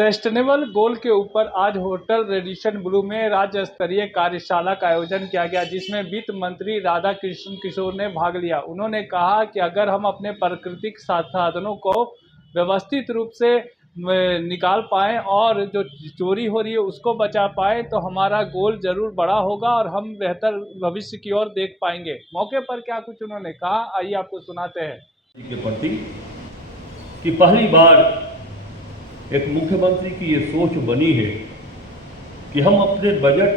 Sustainable गोल के ऊपर आज होटल रेडिसन ब्लू में राज्य स्तरीय कार्यशाला का आयोजन किया गया, जिसमें वित्त मंत्री राधा कृष्ण किशोर ने भाग लिया। उन्होंने कहा कि अगर हम अपने प्राकृतिक संसाधनों को व्यवस्थित रूप से निकाल पाएं और जो चोरी हो रही है उसको बचा पाएं तो हमारा गोल जरूर बड़ा होगा और हम बेहतर भविष्य की ओर देख पाएंगे। मौके पर क्या कुछ उन्होंने कहा, आइए आपको सुनाते हैं। के प्रति कि पहली बार एक मुख्यमंत्री की ये सोच बनी है कि हम अपने बजट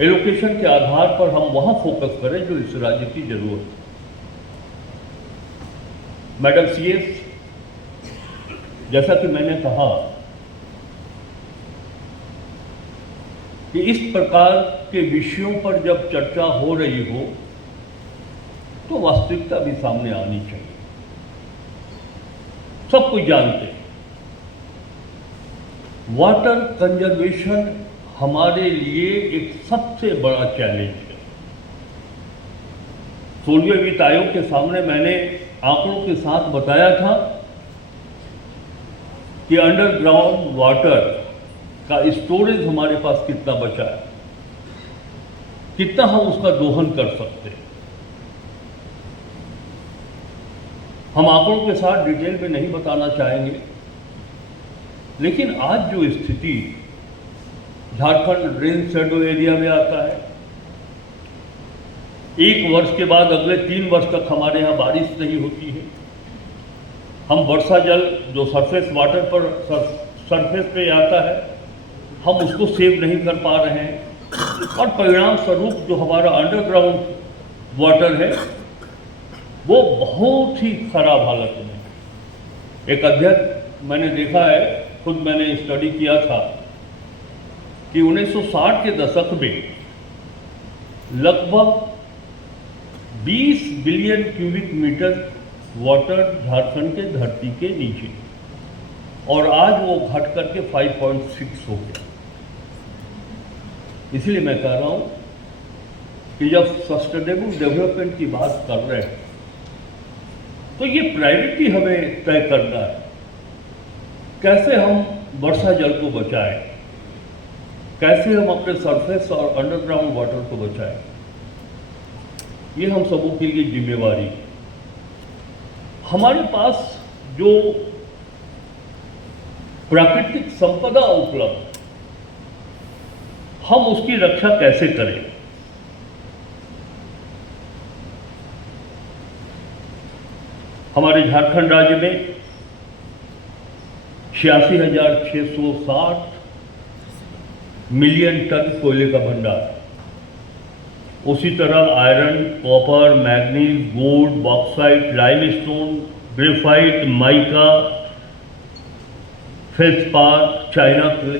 एलोकेशन के आधार पर हम वहां फोकस करें जो इस राज्य की जरूरत है। मैडम सीएस, जैसा कि मैंने कहा कि इस प्रकार के विषयों पर जब चर्चा हो रही हो तो वास्तविकता भी सामने आनी चाहिए। सब कुछ जानते हैं वाटर कंजर्वेशन हमारे लिए एक सबसे बड़ा चैलेंज है। 16वें वित्त आयोग के सामने मैंने आंकड़ों के साथ बताया था कि अंडरग्राउंड वाटर का स्टोरेज हमारे पास कितना बचा है, कितना हम उसका दोहन कर सकते हैं। हम आंकड़ों के साथ डिटेल में नहीं बताना चाहेंगे, लेकिन आज जो स्थिति झारखंड रेन शैडो एरिया में आता है, एक वर्ष के बाद अगले 3 वर्ष तक हमारे यहाँ बारिश नहीं होती है। हम वर्षा जल जो सरफेस वाटर पर सरफेस पे आता है हम उसको सेव नहीं कर पा रहे हैं और परिणाम स्वरूप जो हमारा अंडरग्राउंड वाटर है वो बहुत ही खराब हालत में है। एक अध्ययन मैंने देखा है, खुद मैंने स्टडी किया था कि 1960 के दशक में लगभग 20 billion cubic metre water Jharkhand के धरती के नीचे, और आज वो घट करके 5.6 हो गया। इसलिए मैं कह रहा हूं कि जब सस्टेनेबल डेवलपमेंट की बात कर रहे हैं तो ये प्रायोरिटी हमें तय करना है। कैसे हम वर्षा जल को बचाएं, कैसे हम अपने सरफेस और अंडरग्राउंड वाटर को बचाएं, ये हम सबों के लिए जिम्मेवारी है। हमारे पास जो प्राकृतिक संपदा उपलब्ध, हम उसकी रक्षा कैसे करें। हमारे झारखंड राज्य में 86,660 मिलियन टन कोयले का भंडार, उसी तरह iron, copper, manganese, gold, bauxite, limestone, graphite, mica, feldspar, china clay.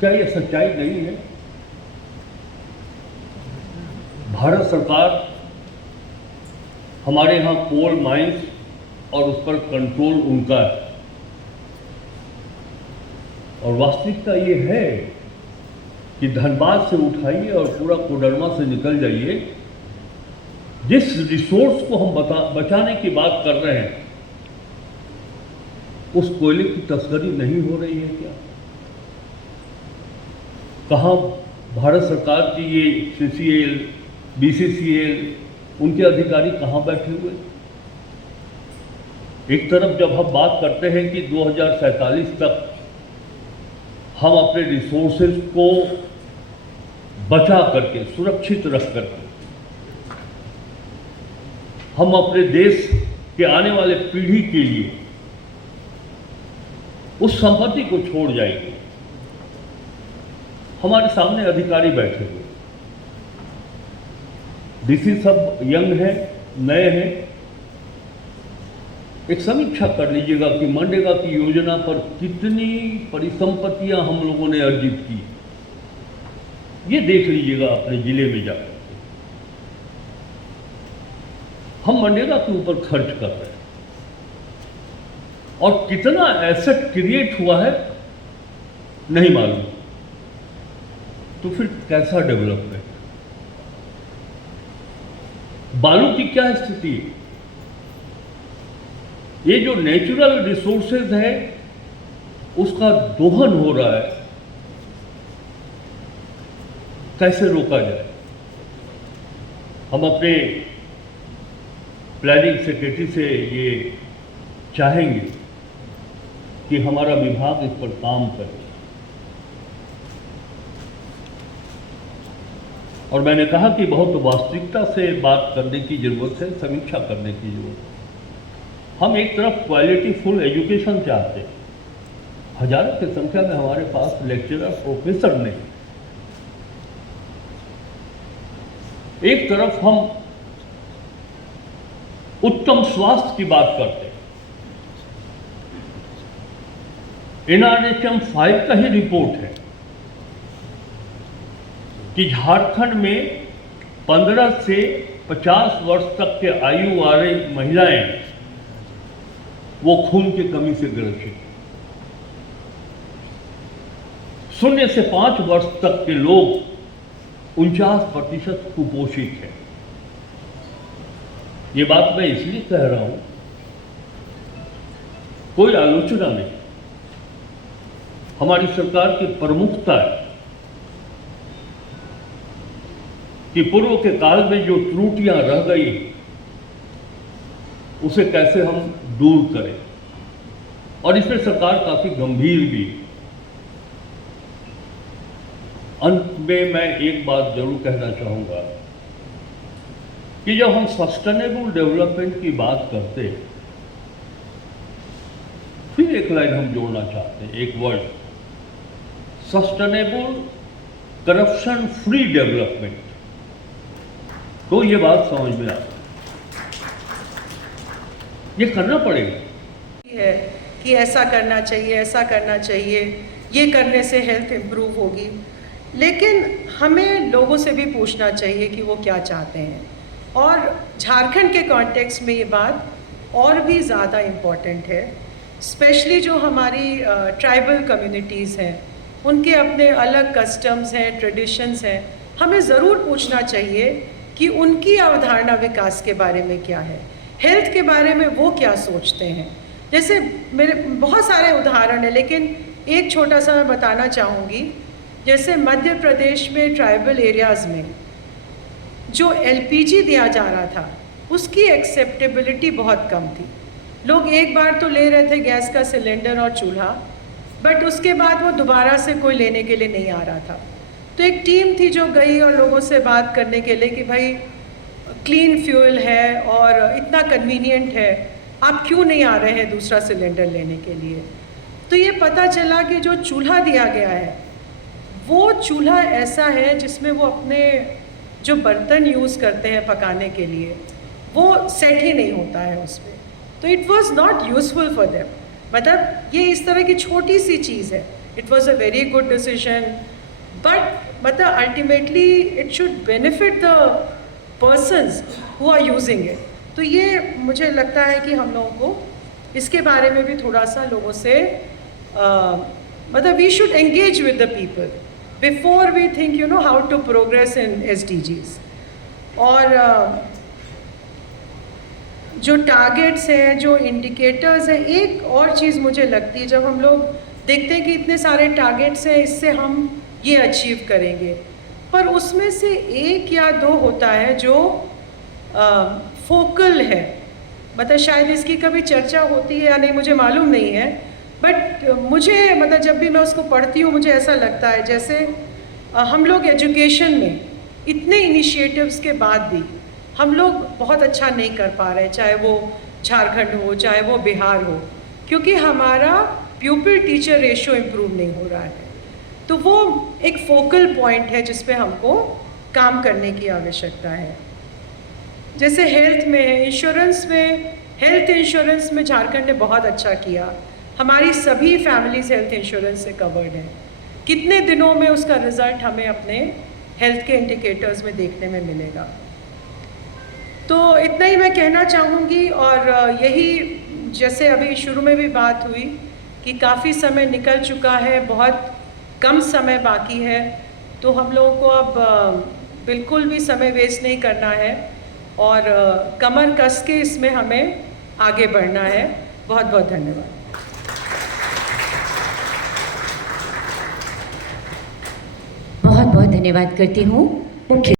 क्या ये सच्चाई नहीं है? भारत सरकार हमारे यहाँ कोल माइंस और उस पर कंट्रोल उनका है, और वास्तविकता ये है कि धनबाद से उठाइए और पूरा कोडरमा से निकल जाइए, जिस रिसोर्स को हम बचाने की बात कर रहे हैं उस कोयले की तस्करी नहीं हो रही है क्या? कहाँ भारत सरकार की ये CCL, BCCL, उनके अधिकारी कहाँ बैठे हुए? एक तरफ जब हम बात करते हैं कि 2047 तक हम अपने रिसोर्सेज को बचा करके, सुरक्षित रख करके हम अपने देश के आने वाले पीढ़ी के लिए उस संपत्ति को छोड़ जाएंगे। हमारे सामने अधिकारी बैठे हुए, डीसी सब यंग है, नए हैं। एक समीक्षा कर लीजिएगा कि मनरेगा की योजना पर कितनी परिसंपत्तियां हम लोगों ने अर्जित की, ये देख लीजिएगा अपने जिले में जाकर। हम मनरेगा के ऊपर खर्च कर रहे हैं और कितना एसेट क्रिएट हुआ है नहीं मालूम, तो फिर कैसा डेवलपमेंट? बालू की क्या स्थिति है? ये जो नेचुरल रिसोर्सेज है उसका दोहन हो रहा है, कैसे रोका जाए। हम अपने प्लानिंग सेक्रेटरी से ये चाहेंगे कि हमारा विभाग इस पर काम करे। और मैंने कहा कि बहुत वास्तविकता से बात करने की जरूरत है, समीक्षा करने की जरूरत है। हम एक तरफ क्वालिटी फुल एजुकेशन चाहते हैं, हजारों की संख्या में हमारे पास लेक्चरर प्रोफेसर नहीं, एक तरफ हम उत्तम स्वास्थ्य की बात करते हैं। NRHM 5 का ही रिपोर्ट है कि झारखंड में 15 से 50 वर्ष तक के आयु वाले महिलाएं वो खून की कमी से ग्रसित, 0 से 5 वर्ष तक के लोग 49% कुपोषित है। ये बात मैं इसलिए कह रहा हूं, कोई आलोचना नहीं, हमारी सरकार की प्रमुखता है कि पूर्व के काल में जो त्रुटियां रह गई उसे कैसे हम दूर करें, और इसमें सरकार काफी गंभीर भी। अंत में मैं एक बात जरूर कहना चाहूंगा कि जब हम सस्टेनेबल डेवलपमेंट की बात करते हैं, फिर एक लाइन हम जोड़ना चाहते हैं, एक word, sustainable corruption free development. तो ये बात समझ में आती, ये करना पड़ेगा है कि ऐसा करना चाहिए, ऐसा करना चाहिए, ये करने से हेल्थ इम्प्रूव होगी। लेकिन हमें लोगों से भी पूछना चाहिए कि वो क्या चाहते हैं, और झारखंड के कॉन्टेक्स्ट में ये बात और भी ज़्यादा इम्पॉर्टेंट है। स्पेशली जो हमारी ट्राइबल कम्युनिटीज़ हैं, उनके अपने अलग कस्टम्स हैं, ट्रेडिशंस हैं। हमें ज़रूर पूछना चाहिए कि उनकी अवधारणा विकास के बारे में क्या है, हेल्थ के बारे में वो क्या सोचते हैं। जैसे मेरे बहुत सारे उदाहरण हैं, लेकिन एक छोटा सा मैं बताना चाहूँगी। जैसे मध्य प्रदेश में ट्राइबल एरियाज़ में जो LPG दिया जा रहा था, उसकी एक्सेप्टेबिलिटी बहुत कम थी। लोग एक बार तो ले रहे थे गैस का सिलेंडर और चूल्हा, बट उसके बाद वो दोबारा से कोई लेने के लिए नहीं आ रहा था। तो एक टीम थी जो गई और लोगों से बात करने के लिए कि भाई क्लीन फ्यूल है और इतना कन्वीनियंट है, आप क्यों नहीं आ रहे हैं दूसरा सिलेंडर लेने के लिए। तो ये पता चला कि जो चूल्हा दिया गया है वो चूल्हा ऐसा है जिसमें वो अपने जो बर्तन यूज़ करते हैं पकाने के लिए, वो सेट ही नहीं होता है उसमें। तो it was not useful for them. मतलब ये इस तरह की छोटी सी चीज़ है। It was a very good decision, but मतलब ultimately it should benefit the persons who are using it. तो ये मुझे लगता है कि हम लोगों को इसके बारे में भी थोड़ा सा लोगों से मतलब we should engage with the people before we think you know how to progress in SDGs। और जो टारगेट्स हैं, जो इंडिकेटर्स हैं, एक और चीज़ मुझे लगती है, जब हम लोग देखते हैं कि इतने सारे टारगेट्स हैं, इससे हम ये अचीव करेंगे, पर उसमें से 1 या 2 होता है जो फोकल है। मतलब शायद इसकी कभी चर्चा होती है या नहीं मुझे मालूम नहीं है, बट मुझे मतलब जब भी मैं उसको पढ़ती हूँ मुझे ऐसा लगता है जैसे हम लोग एजुकेशन में इतने इनिशिएटिव्स के बाद भी हम लोग बहुत अच्छा नहीं कर पा रहे, चाहे वो झारखंड हो, चाहे वो बिहार हो, क्योंकि हमारा प्यूपिल टीचर रेशियो इम्प्रूव नहीं हो रहा है। तो वो एक फोकल पॉइंट है जिस पे हमको काम करने की आवश्यकता है। जैसे हेल्थ में, इंश्योरेंस में, हेल्थ इंश्योरेंस में झारखंड ने बहुत अच्छा किया। हमारी सभी फैमिलीज हेल्थ इंश्योरेंस से कवर्ड है। कितने दिनों में उसका रिज़ल्ट हमें अपने हेल्थ के इंडिकेटर्स में देखने में मिलेगा। तो इतना ही मैं कहना चाहूँगी। और यही जैसे अभी शुरू में भी बात हुई कि काफ़ी समय निकल चुका है, बहुत कम समय बाकी है, तो हम लोगों को अब बिल्कुल भी समय वेस्ट नहीं करना है और कमर कस के इसमें हमें आगे बढ़ना है। बहुत बहुत धन्यवाद। बहुत बहुत धन्यवाद करती हूँ मुख्य